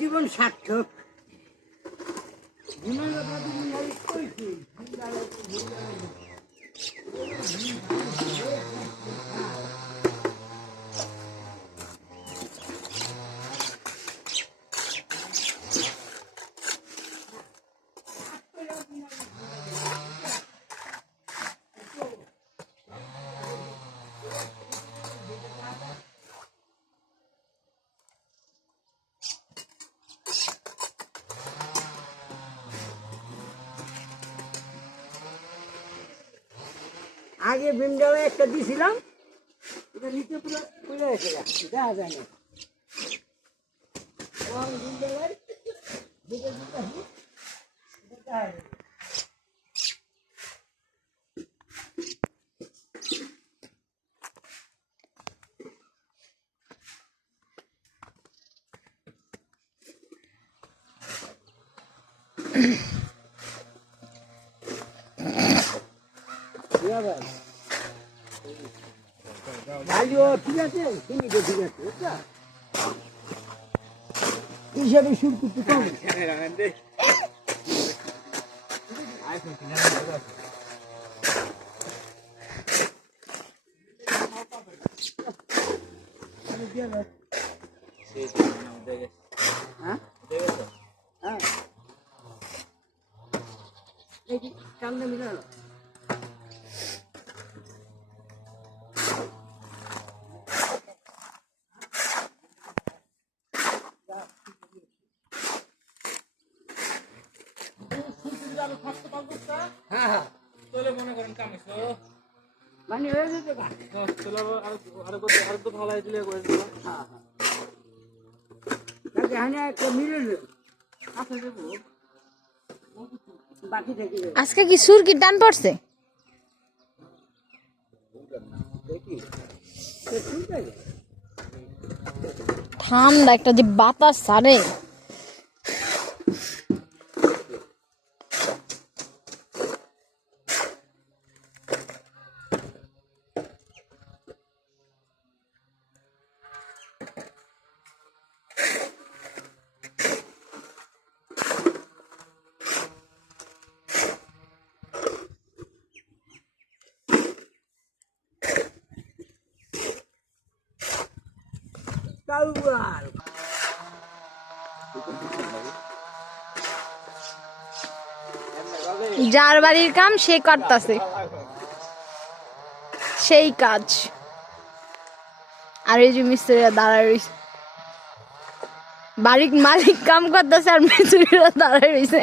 জীবন সার্থক। আগে ভিমডালে একটা দিয়েছিলাম, এটা নিচে পুরো খুলে এসে গেছে, দেখা যায় না। ঠিক আছে, ঠিক আছে, বুঝছা? হিসাবে শুরু করতে কম কান্দে মিলে মানে হয়ে যেতে আজকে কি সুরকি টান পড়ছে? ঠান্ডা একটা যে বাতাস ছাড়ে। যার বাড়ির কাম সে করতেছে সেই কাজ, আর এই যে মিস্ত্রিরা দাঁড়ায় রয়েছে, বাড়ির মালিক কাম করতেছে আর মিস্ত্রিরা দাঁড়ায় রয়েছে।